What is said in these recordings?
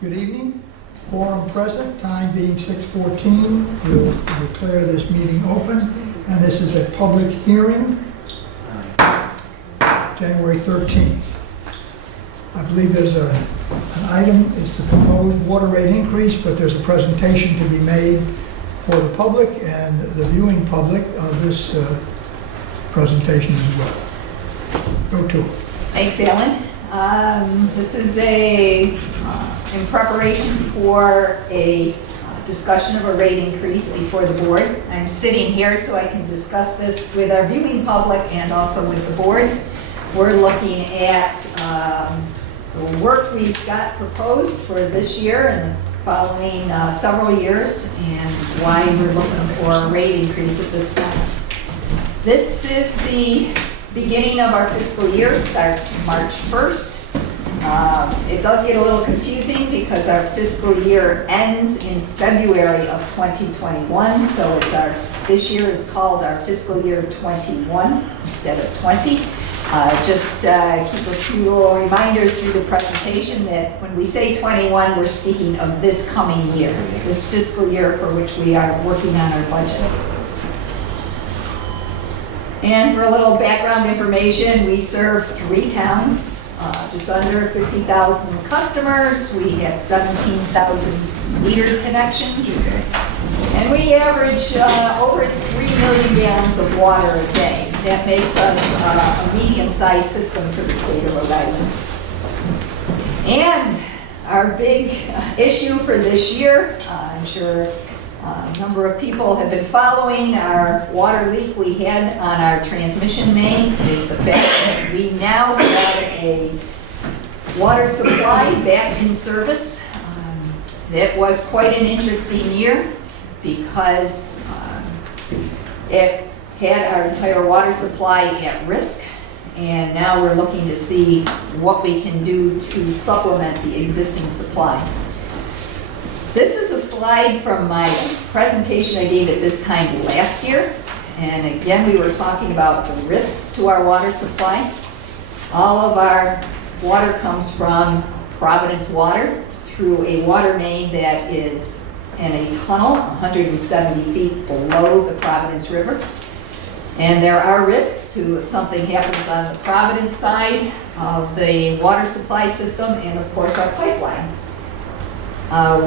Good evening. Quorum present, time being 6:14. We'll declare this meeting open, and this is a public hearing, January 13th. I believe there's an item, it's the proposed water rate increase, but there's a presentation to be made for the public and the viewing public of this presentation as well. Go to it. Thanks, Alan. This is in preparation for a discussion of a rate increase before the board. I'm sitting here so I can discuss this with our viewing public and also with the board. We're looking at the work we've got proposed for this year and the following several years, and why we're looking for a rate increase at this time. This is the beginning of our fiscal year, starts March 1st. It does get a little confusing because our fiscal year ends in February of 2021, so this year is called our fiscal year 21 instead of 20. Just keep a few little reminders through the presentation that when we say 21, we're speaking of this coming year, this fiscal year for which we are working on our budget. And for a little background information, we serve 3 towns, just under 50,000 customers. We have 17,000 meter connections, and we average over 3 million gallons of water a day. That makes us a medium-sized system for the state of Rhode Island. And our big issue for this year, I'm sure a number of people have been following our water leak we had on our transmission main, is the fact that we now have a water supply back in service. It was quite an interesting year because it had our entire water supply at risk, and now we're looking to see what we can do to supplement the existing supply. This is a slide from my presentation I gave at this time last year, and again we were talking about the risks to our water supply. All of our water comes from Providence Water through a water main that is in a tunnel 170 feet below the Providence River. And there are risks to if something happens on the Providence side of the water supply system, and of course our pipeline.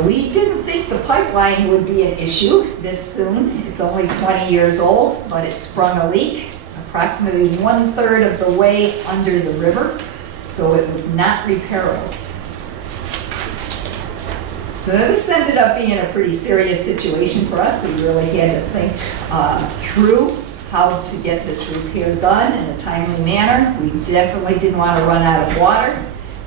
We didn't think the pipeline would be an issue this soon. It's only 20 years old, but it sprung a leak approximately 1/3 of the way under the river, so it was not repairable. So this ended up being a pretty serious situation for us. We really had to think through how to get this repair done in a timely manner. We definitely didn't want to run out of water.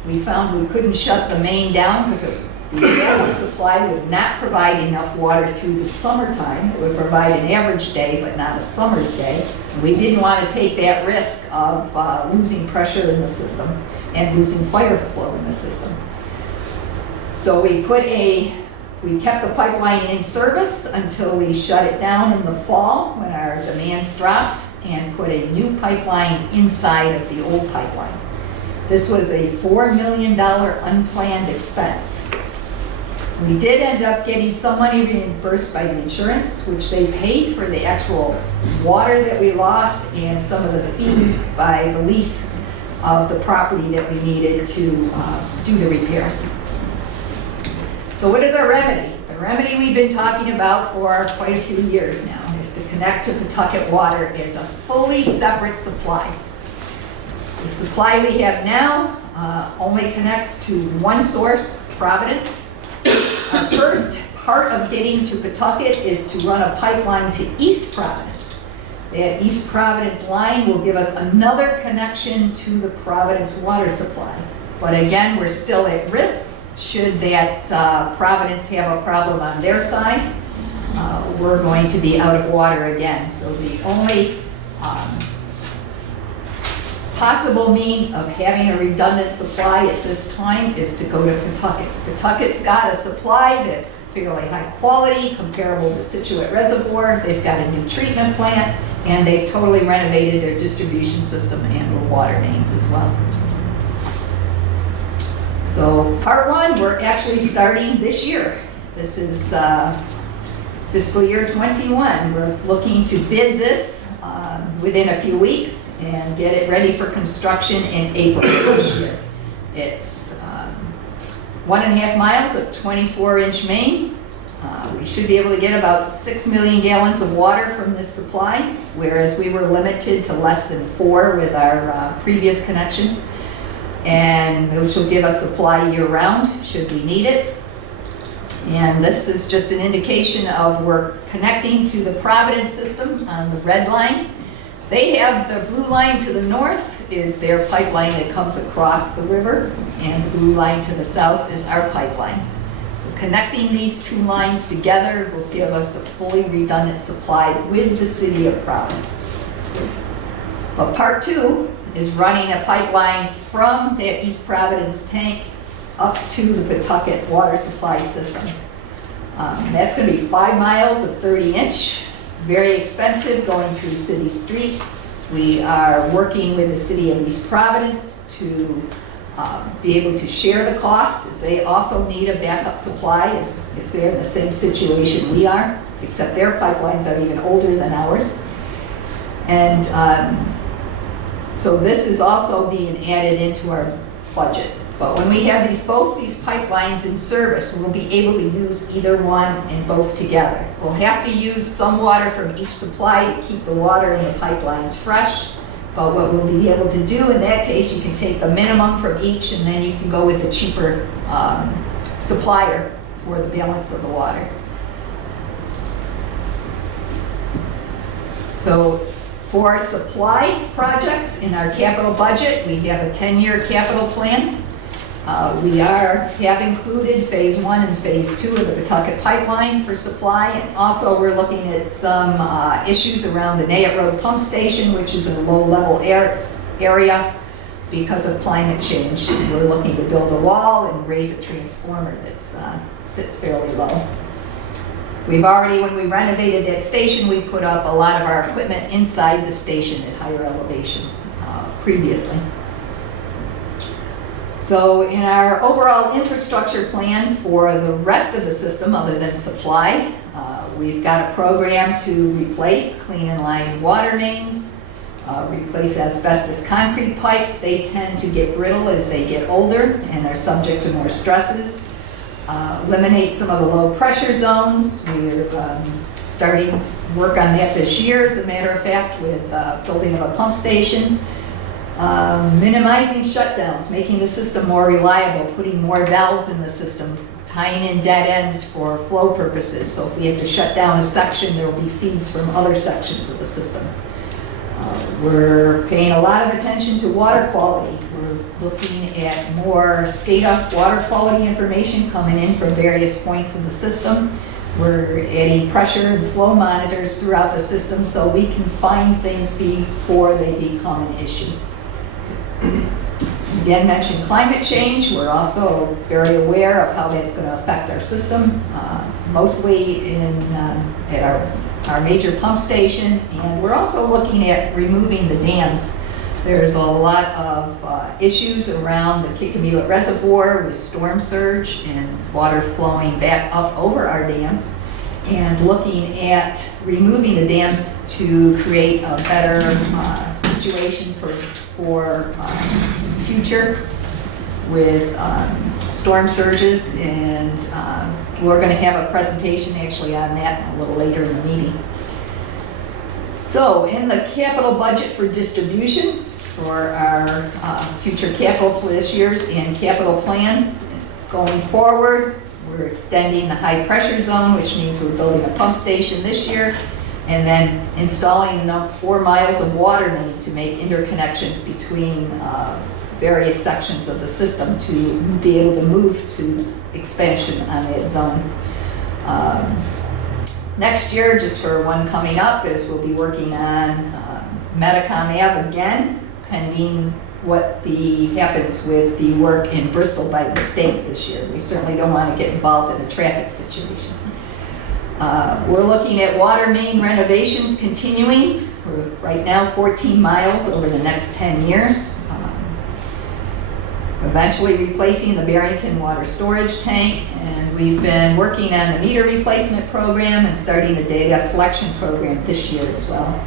We found we couldn't shut the main down because the backup supply would not provide enough water through the summertime. It would provide an average day, but not a summer's day. We didn't want to take that risk of losing pressure in the system and losing fire flow in the system. So we kept the pipeline in service until we shut it down in the fall when our demands dropped, and put a new pipeline inside of the old pipeline. This was a $4 million unplanned expense. We did end up getting some money reimbursed by the insurance, which they paid for the actual water that we lost and some of the fees by the lease of the property that we needed to do the repairs. So what is our remedy? The remedy we've been talking about for quite a few years now is to connect to Pawtucket Water as a fully separate supply. The supply we have now only connects to one source, Providence. Our first part of getting to Pawtucket is to run a pipeline to East Providence. That East Providence line will give us another connection to the Providence water supply. But again, we're still at risk. Should that Providence have a problem on their side, we're going to be out of water again. So the only possible means of having a redundant supply at this time is to go to Pawtucket. Pawtucket's got a supply that's fairly high quality, comparable to Scituate Reservoir. They've got a new treatment plant, and they've totally renovated their distribution system and water mains as well. So part one, we're actually starting this year. This is fiscal year 21. We're looking to bid this within a few weeks and get it ready for construction in April of this year. It's 1.5 miles of 24-inch main. We should be able to get about 6 million gallons of water from this supply, whereas we were limited to less than 4 with our previous connection. And which will give us supply year-round, should we need it. And this is just an indication of we're connecting to the Providence system on the red line. They have the blue line to the north is their pipeline that comes across the river, and the blue line to the south is our pipeline. So connecting these two lines together will give us a fully redundant supply with the city of Providence. But part two is running a pipeline from that East Providence tank up to the Pawtucket water supply system. That's going to be 5 miles of 30-inch, very expensive, going through city streets. We are working with the city of East Providence to be able to share the cost, as they also need a backup supply, as they're in the same situation we are, except their pipelines are even older than ours. And so this is also being added into our budget. But when we have both these pipelines in service, we'll be able to use either one and both together. We'll have to use some water from each supply to keep the water in the pipelines fresh. But what we'll be able to do in that case, you can take the minimum from each, and then you can go with the cheaper supplier for the balance of the water. So for supply projects in our capital budget, we have a 10-year capital plan. We have included phase 1 and phase 2 of the Pawtucket pipeline for supply, and also we're looking at some issues around the Nayet Road pump station, which is in a low-level area because of climate change. We're looking to build a wall and raise a transformer that sits fairly low. We've already, when we renovated that station, we put up a lot of our equipment inside the station at higher elevation previously. So in our overall infrastructure plan for the rest of the system, other than supply, we've got a program to replace clean and line water mains, replace asbestos concrete pipes. They tend to get brittle as they get older and are subject to more stresses. Eliminate some of the low pressure zones. We're starting work on that this year, as a matter of fact, with building of a pump station. Minimizing shutdowns, making the system more reliable, putting more valves in the system, tying in dead ends for flow purposes. So if we have to shut down a section, there will be feeds from other sections of the system. We're paying a lot of attention to water quality. We're looking at more SCADA water quality information coming in from various points in the system. We're adding pressure and flow monitors throughout the system so we can find things before they become an issue. Again, mentioned climate change. We're also very aware of how that's going to affect our system, mostly at our major pump station, and we're also looking at removing the dams. There's a lot of issues around the Kickamuit Reservoir with storm surge and water flowing back up over our dams, and looking at removing the dams to create a better situation for future with storm surges, and we're going to have a presentation actually on that a little later in the meeting. So in the capital budget for distribution for our future capital this year's and capital plans going forward, we're extending the high pressure zone, which means we're building a pump station this year, and then installing 4 miles of water main to make interconnections between various sections of the system to be able to move to expansion on that zone. Next year, just for one coming up, is we'll be working on Metacom Ave again, pending what happens with the work in Bristol by the state this year. We certainly don't want to get involved in a traffic situation. We're looking at water main renovations continuing. We're right now 14 miles over the next 10 years. eventually replacing the Barrington water storage tank, and we've been working on the meter replacement program and starting the data collection program this year as well.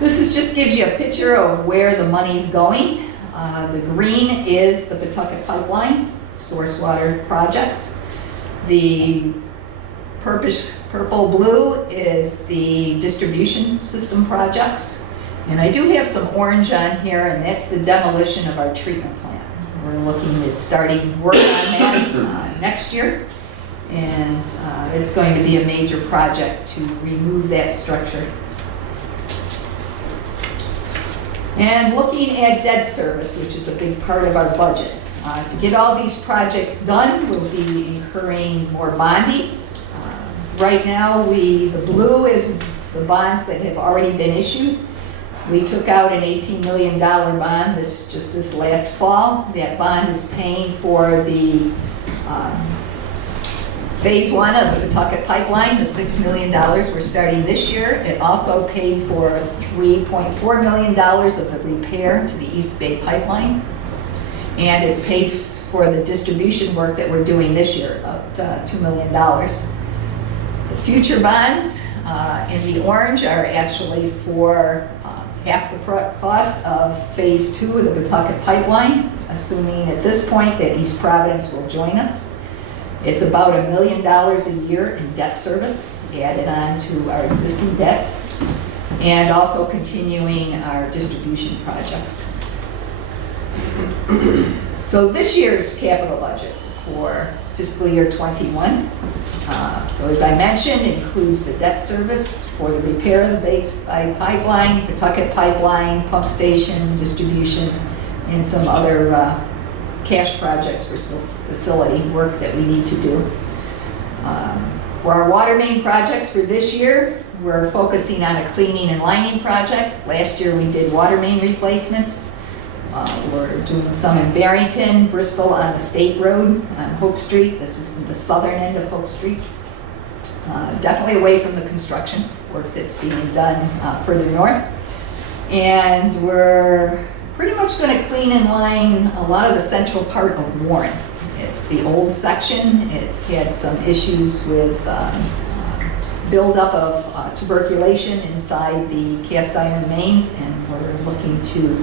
Just gives you a picture of where the money's going. The green is the Pawtucket Pipeline source water projects. The purple blue is the distribution system projects. And I do have some orange on here, and that's the demolition of our treatment plant. We're looking at starting work on that next year. And it's going to be a major project to remove that structure. And looking at debt service, which is a big part of our budget. To get all these projects done, we'll be incurring more bonding. Right now, the blue is the bonds that have already been issued. We took out an $18 million bond this last fall. That bond is paying for the phase one of the Pawtucket Pipeline, the $6 million we're starting this year. It also paid for $3.4 million of the repair to the East Bay Pipeline. And it pays for the distribution work that we're doing this year, about $2 million. The future bonds in the orange are actually for half the cost of phase two of the Pawtucket Pipeline, assuming at this point that East Providence will join us. It's about $1 million a year in debt service added on to our existing debt, and also continuing our distribution projects. So this year's capital budget for fiscal year 21, so as I mentioned, includes the debt service for the repair of the Base Pipeline, Pawtucket Pipeline, pump station, distribution, and some other cash projects for facility work that we need to do. For our water main projects for this year, we're focusing on a cleaning and lining project. Last year we did water main replacements. We're doing some in Barrington, Bristol on the State Road on Hope Street. This is the southern end of Hope Street. Definitely away from the construction work that's being done further north. And we're pretty much going to clean and line a lot of the central part of Warren. It's the old section. It's had some issues with buildup of tuberculation inside the cast iron mains, and we're looking to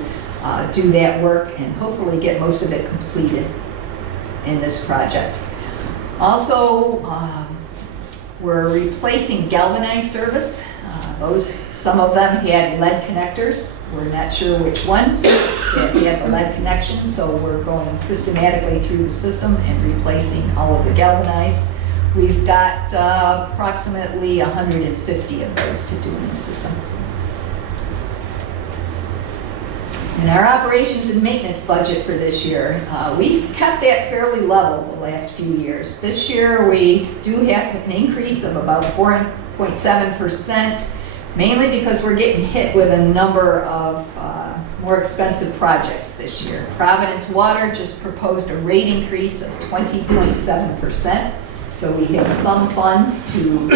do that work and hopefully get most of it completed in this project. Also, we're replacing galvanized service. Some of them had lead connectors. We're not sure which ones that had the lead connections, so we're going systematically through the system and replacing all of the galvanized. We've got approximately 150 of those to do in the system. And our operations and maintenance budget for this year, we've kept that fairly level the last few years. This year we do have an increase of about 4.7%, mainly because we're getting hit with a number of more expensive projects this year. Providence Water just proposed a rate increase of 20.7%. So we have some funds to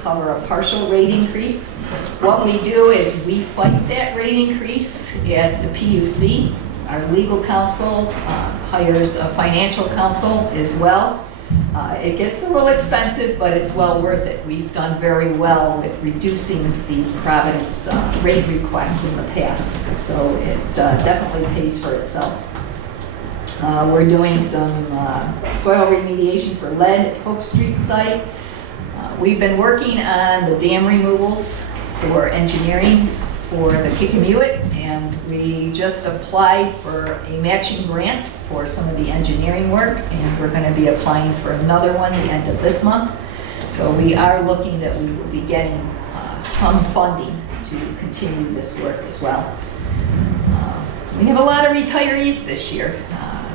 cover a partial rate increase. What we do is we fight that rate increase at the PUC. Our legal counsel hires a financial counsel as well. It gets a little expensive, but it's well worth it. We've done very well with reducing the Providence rate requests in the past. So it definitely pays for itself. We're doing some soil remediation for lead at Hope Street site. We've been working on the dam removals for engineering for the Kickamuit, and we just applied for a matching grant for some of the engineering work, and we're going to be applying for another one the end of this month. So we are looking that we will be getting some funding to continue this work as well. We have a lot of retirees this year.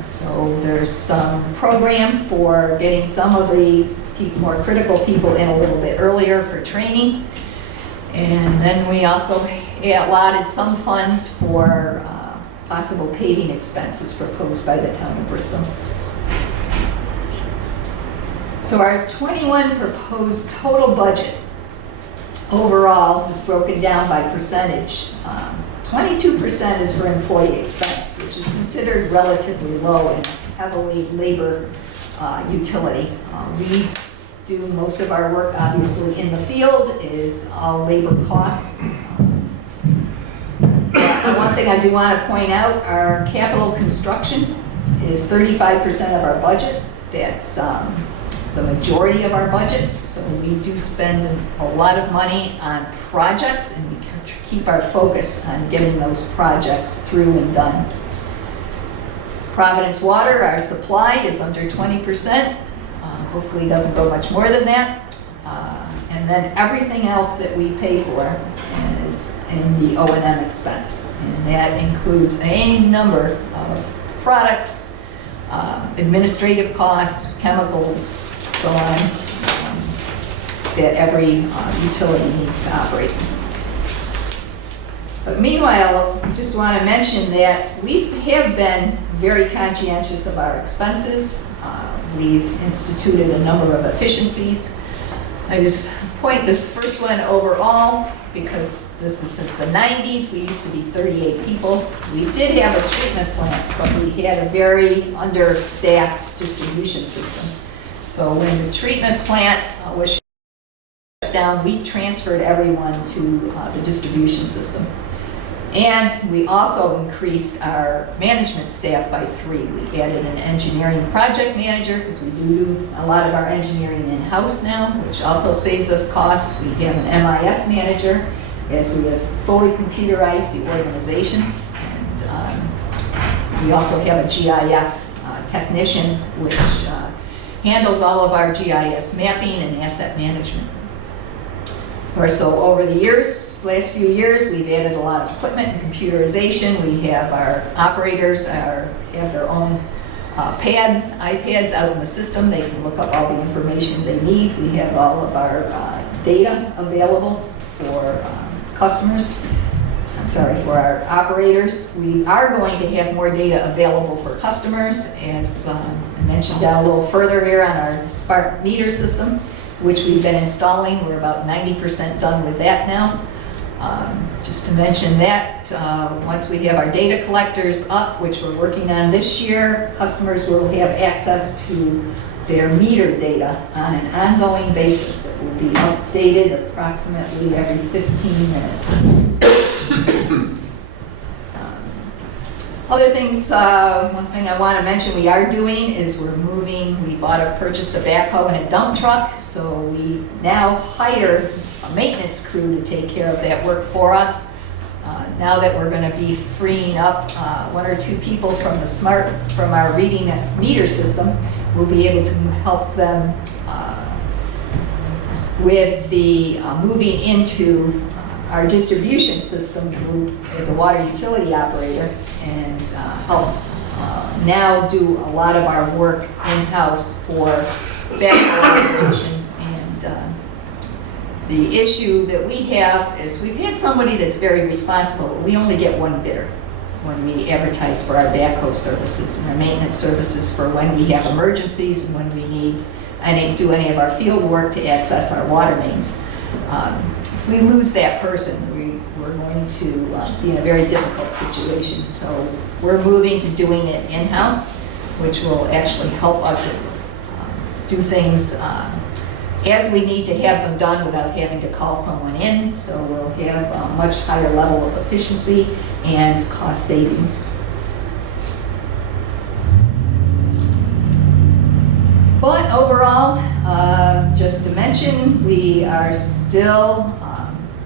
So there's some program for getting some of the more critical people in a little bit earlier for training. And then we also allotted some funds for possible paving expenses proposed by the town of Bristol. So our 21 proposed total budget overall is broken down by percentage. 22% is for employee expense, which is considered relatively low and heavily labor utility. We do most of our work, obviously, in the field. It is all labor costs. One thing I do want to point out, our capital construction is 35% of our budget. That's the majority of our budget. So we do spend a lot of money on projects, and we keep our focus on getting those projects through and done. Providence Water, our supply is under 20%. Hopefully it doesn't go much more than that. And then everything else that we pay for is in the O&M expense. And that includes a number of products, administrative costs, chemicals, so on, that every utility needs to operate. But meanwhile, I just want to mention that we have been very conscientious of our expenses. We've instituted a number of efficiencies. I just point this first one overall because this is since the 90s. We used to be 38 people. We did have a treatment plant, but we had a very understaffed distribution system. So when the treatment plant was shut down, we transferred everyone to the distribution system. And we also increased our management staff by 3. We added an engineering project manager because we do a lot of our engineering in-house now, which also saves us costs. We have an MIS manager as we have fully computerized the organization. And we also have a GIS technician, which handles all of our GIS mapping and asset management. So over the last few years, we've added a lot of equipment and computerization. We have our operators have their own iPads out in the system. They can look up all the information they need. We have all of our data available for for our operators. We are going to have more data available for customers, as I mentioned down a little further here on our smart meter system, which we've been installing. We're about 90% done with that now. Just to mention that, once we have our data collectors up, which we're working on this year, customers will have access to their meter data on an ongoing basis. It will be updated approximately every 15 minutes. Other things, one thing I want to mention we are doing is we purchased a backhoe and a dump truck, so we now hire a maintenance crew to take care of that work for us. Now that we're going to be freeing up 1 or 2 people from our reading meter system, we'll be able to help them with the moving into our distribution system group as a water utility operator, and help now do a lot of our work in-house for backhoe operation. And the issue that we have is we've had somebody that's very responsible, but we only get 1 bidder when we advertise for our backhoe services and our maintenance services for when we have emergencies and when we need do any of our field work to access our water mains. If we lose that person, we're going to be in a very difficult situation. So we're moving to doing it in-house, which will actually help us do things as we need to have them done without having to call someone in. So we'll have a much higher level of efficiency and cost savings. But overall, just to mention, we are still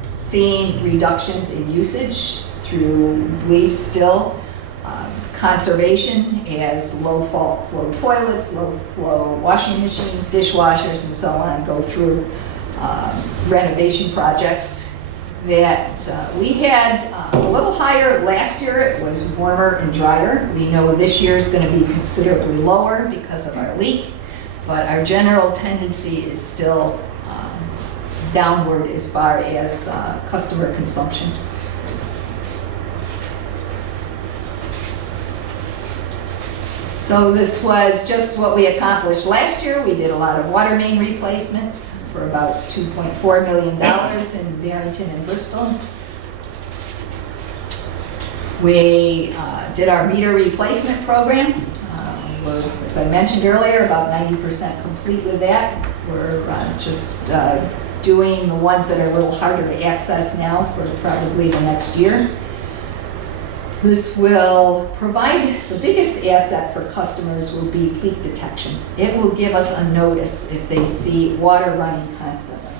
seeing reductions in usage through, I believe, still conservation as low flow toilets, low flow washing machines, dishwashers, and so on go through renovation projects that we had a little higher last year. It was warmer and drier. We know this year is going to be considerably lower because of our leak, but our general tendency is still downward as far as customer consumption. So this was just what we accomplished last year. We did a lot of water main replacements for about $2.4 million in Barrington and Bristol. We did our meter replacement program. We're, as I mentioned earlier, about 90% complete with that. We're just doing the ones that are a little harder to access now for probably the next year. This will provide, the biggest asset for customers will be leak detection. It will give us a notice if they see water running constantly.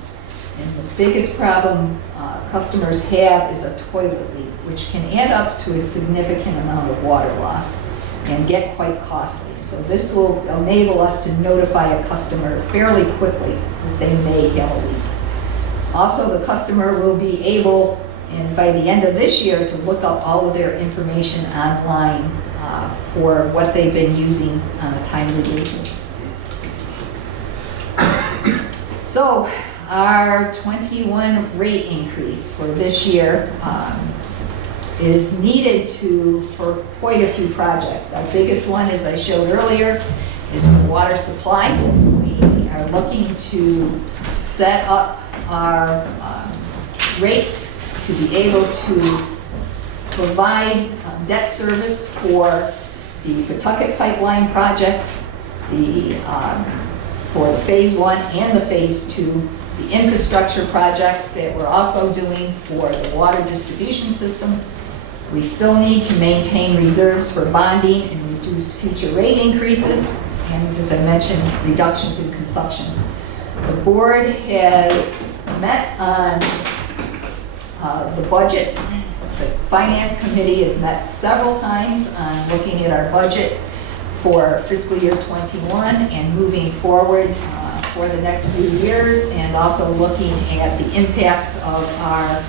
And the biggest problem customers have is a toilet leak, which can add up to a significant amount of water loss and get quite costly. So this will enable us to notify a customer fairly quickly that they may have a leak. Also, the customer will be able, and by the end of this year, to look up all of their information online for what they've been using on a timely basis. So, our 21 rate increase for this year is needed for quite a few projects. Our biggest one, as I showed earlier, is for water supply. We are looking to set up our rates to be able to provide debt service for the Pawtucket Pipeline project, for the Phase 1 and the Phase 2, the infrastructure projects that we're also doing for the water distribution system. We still need to maintain reserves for bonding and reduce future rate increases, and as I mentioned, reductions in consumption. The board has met on the budget. The Finance Committee has met several times on looking at our budget for fiscal year 21 and moving forward for the next few years, and also looking at the impacts of our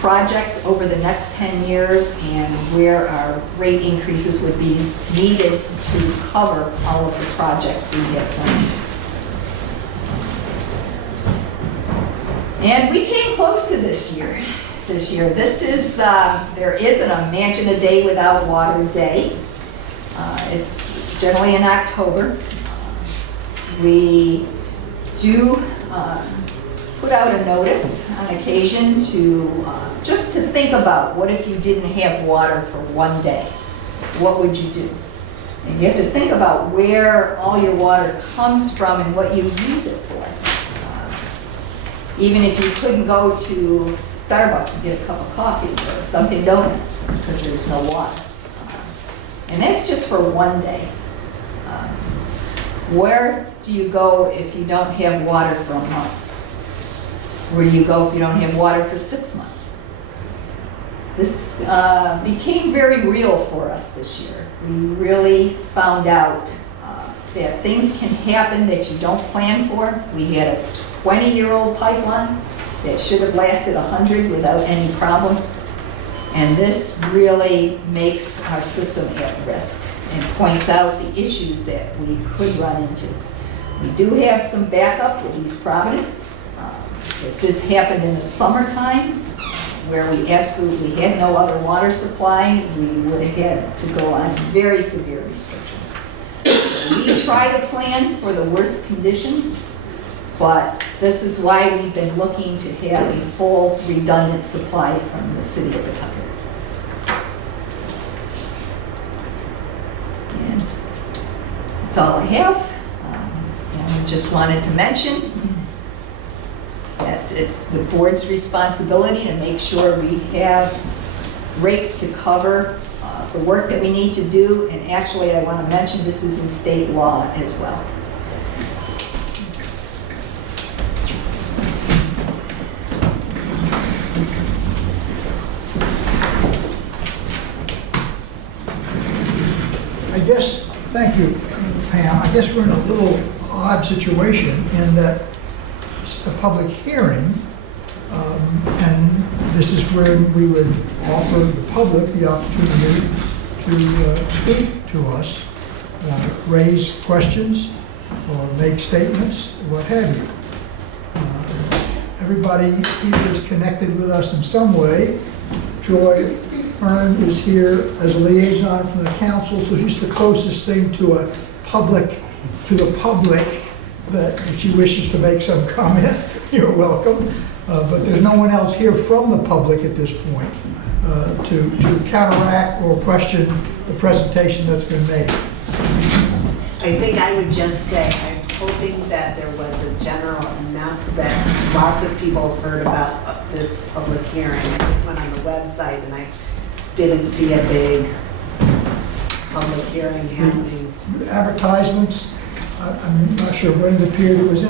projects over the next 10 years and where our rate increases would be needed to cover all of the projects we have planned. And we came close to this year. This is, there isn't a Imagine a Day Without Water Day. It's generally in October. We do put out a notice on occasion to just to think about what if you didn't have water for one day? What would you do? And you have to think about where all your water comes from and what you use it for. Even if you couldn't go to Starbucks and get a cup of coffee or Dunkin' Donuts because there's no water. And that's just for one day. Where do you go if you don't have water for a month? Where do you go if you don't have water for 6 months? This became very real for us this year. We really found out that things can happen that you don't plan for. We had a 20-year-old pipeline that should have lasted 100 without any problems. And this really makes our system at risk and points out the issues that we could run into. We do have some backup with East Providence. If this happened in the summertime, where we absolutely had no other water supply, we would have had to go on very severe restrictions. We try to plan for the worst conditions, but this is why we've been looking to have a full redundant supply from the city of Pawtucket. And that's all I have. And I just wanted to mention that it's the board's responsibility to make sure we have rates to cover the work that we need to do. And actually, I want to mention this is in state law as well. I guess, thank you, Pam. I guess we're in a little odd situation in that this is a public hearing, and this is where we would offer the public the opportunity to speak to us, raise questions, or make statements, what have you. Everybody here is connected with us in some way. Joy Hearn is here as a liaison from the council, so she's the closest thing to the public that if she wishes to make some comment, you're welcome. But there's no one else here from the public at this point. to counteract or question the presentation that's been made. I think I would just say, I'm hoping that there was a general enough that lots of people heard about this public hearing. I just went on the website and I didn't see a big public hearing happening. The advertisements, I'm not sure when it appeared, it was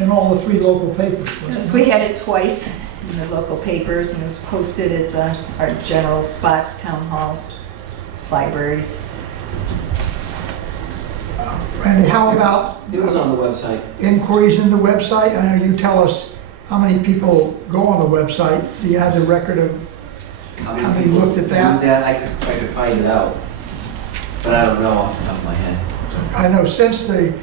in all the 3 local papers. wasn't Yes, it? we had it twice in the local papers, and it was posted at our general spots, town halls, libraries. Randy, how about It was on the website. inquiries in the website? I know you tell us how many people go on the website. Do you have the record of how many people looked at that? do I could find it out, but I don't know off the top of my head. I know since the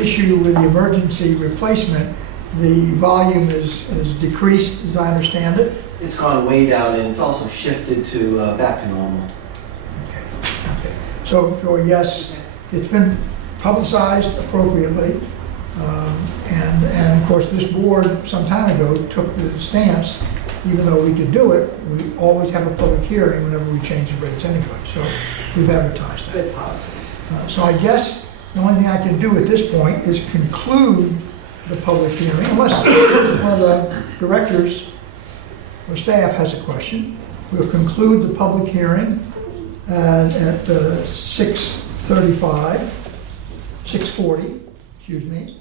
issue with the emergency replacement, the volume is decreased, as I understand it. It's gone way down, and it's also shifted to back to normal. Okay. So, Joy, yes, it's been publicized appropriately. And of course, this board some time ago took the stance, even though we could do it, we always have a public hearing whenever we change the rates anyway. So we've advertised that. Good policy. So I guess the only thing I can do at this point is conclude the public hearing, unless one of the directors or staff has a question. We'll conclude the public hearing at 6:40, excuse me.